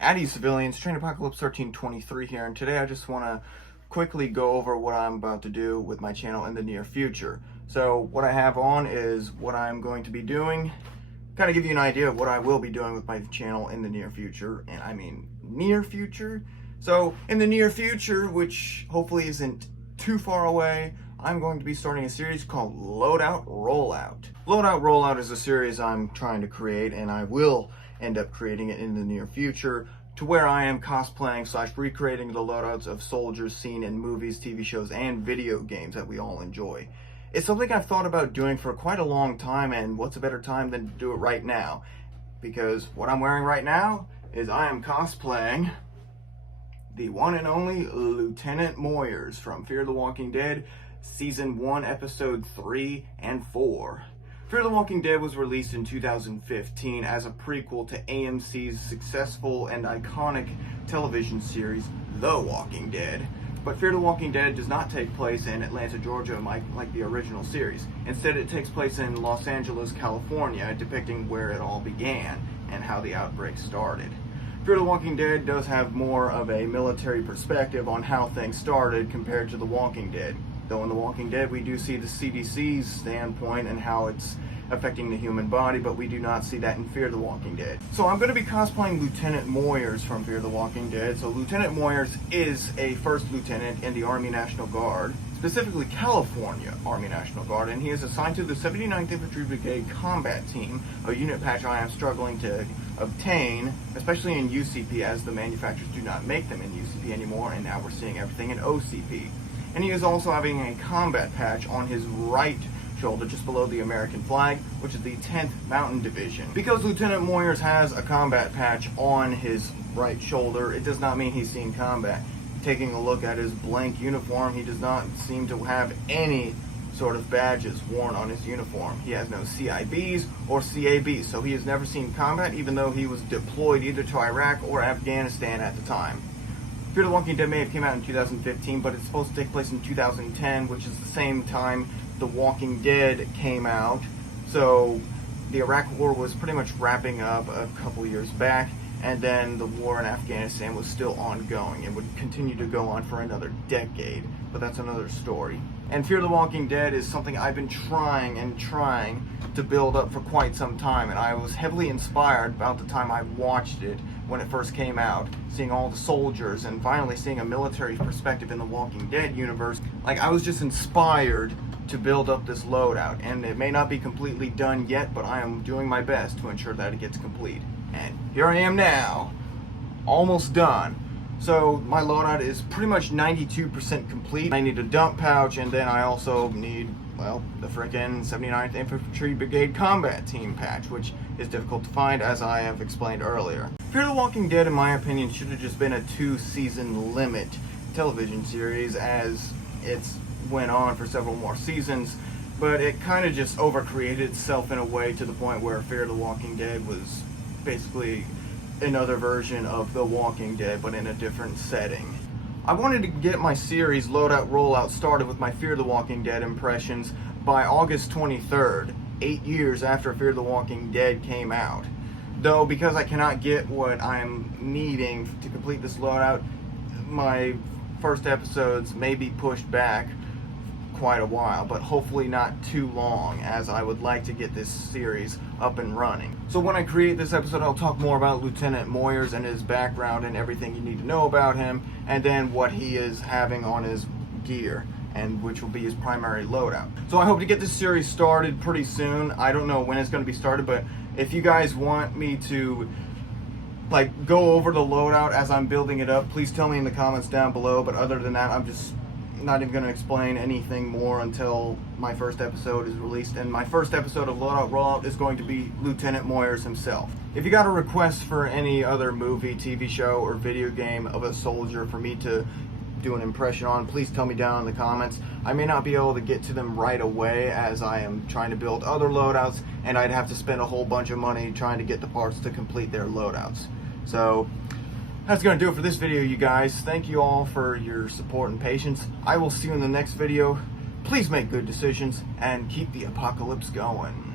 Addy civilians, Train Apocalypse 1323 here, and today I just want to quickly go over what I'm about to do with my channel in the near future. So what I have on is what I'm going to be doing, kind of give you an idea of what I will be doing with my channel in the near future, and I mean near future. So in the near future, which hopefully isn't too far away, I'm going to be starting a series called Loadout Rollout. Loadout Rollout is a series I'm trying to create, and I will end up creating it in the near future, to where I am cosplaying / recreating the loadouts of soldiers seen in movies, TV shows, and video games that we all enjoy. It's something I've thought about doing for quite a long time, and what's a better time than to do it right now? Because what I'm wearing right now is I am cosplaying the one and only Lieutenant Moyers from Fear the Walking Dead Season 1, Episode 3 and 4. Fear the Walking Dead was released in 2015 as a prequel to AMC's successful and iconic television series, The Walking Dead. But Fear the Walking Dead does not take place in Atlanta, Georgia like the original series. Instead, it takes place in Los Angeles, California, depicting where it all began and how the outbreak started. Fear the Walking Dead does have more of a military perspective on how things started compared to The Walking Dead. Though in The Walking Dead we do see the CDC's standpoint and how it's affecting the human body, but we do not see that in Fear the Walking Dead. So I'm going to be cosplaying Lieutenant Moyers from Fear the Walking Dead. So Lieutenant Moyers is a first lieutenant in the Army National Guard, specifically California Army National Guard, and he is assigned to the 79th Infantry Brigade Combat Team, a unit patch I am struggling to obtain, especially in UCP, as the manufacturers do not make them in UCP anymore, and now we're seeing everything in OCP. And he is also having a combat patch on his right shoulder, just below the American flag, which is the 10th Mountain Division. Because Lieutenant Moyers has a combat patch on his right shoulder, it does not mean he's seen combat. Taking a look at his blank uniform, he does not seem to have any sort of badges worn on his uniform. He has no CIBs or CABs, so he has never seen combat, even though he was deployed either to Iraq or Afghanistan at the time. Fear the Walking Dead may have came out in 2015, but it's supposed to take place in 2010, which is the same time The Walking Dead came out. So the Iraq War was pretty much wrapping up a couple years back, and then the war in Afghanistan was still ongoing. It would continue to go on for another decade, but that's another story. And Fear the Walking Dead is something I've been trying to build up for quite some time, and I was heavily inspired about the time I watched it when it first came out, seeing all the soldiers and finally seeing a military perspective in the Walking Dead universe. Like, I was just inspired to build up this loadout, and it may not be completely done yet, but I am doing my best to ensure that it gets complete. And here I am now, almost done. So my loadout is pretty much 92% complete. I need a dump pouch, and then I also need, well, the frickin' 79th Infantry Brigade Combat Team patch, which is difficult to find, as I have explained earlier. Fear the Walking Dead, in my opinion, should have just been a 2-season limit television series, as it's went on for several more seasons, but it kind of just overcreated itself in a way to the point where Fear the Walking Dead was basically another version of The Walking Dead, but in a different setting. I wanted to get my series Loadout Rollout started with my Fear the Walking Dead impressions by August 23rd, 8 years after Fear the Walking Dead came out. Though, because I cannot get what I'm needing to complete this loadout, my first episodes may be pushed back quite a while, but hopefully not too long, as I would like to get this series up and running. So when I create this episode, I'll talk more about Lieutenant Moyers and his background and everything you need to know about him, and then what he is having on his gear, and which will be his primary loadout. So I hope to get this series started pretty soon. I don't know when it's going to be started, but if you guys want me to go over the loadout as I'm building it up, please tell me in the comments down below. But other than that, I'm just not even going to explain anything more until my first episode is released, and my first episode of Loadout Rollout is going to be Lieutenant Moyers himself. If you got a request for any other movie, TV show, or video game of a soldier for me to do an impression on, please tell me down in the comments. I may not be able to get to them right away, as I am trying to build other loadouts, and I'd have to spend a whole bunch of money trying to get the parts to complete their loadouts. So that's going to do it for this video, you guys. Thank you all for your support and patience. I will see you in the next video. Please make good decisions and keep the apocalypse going.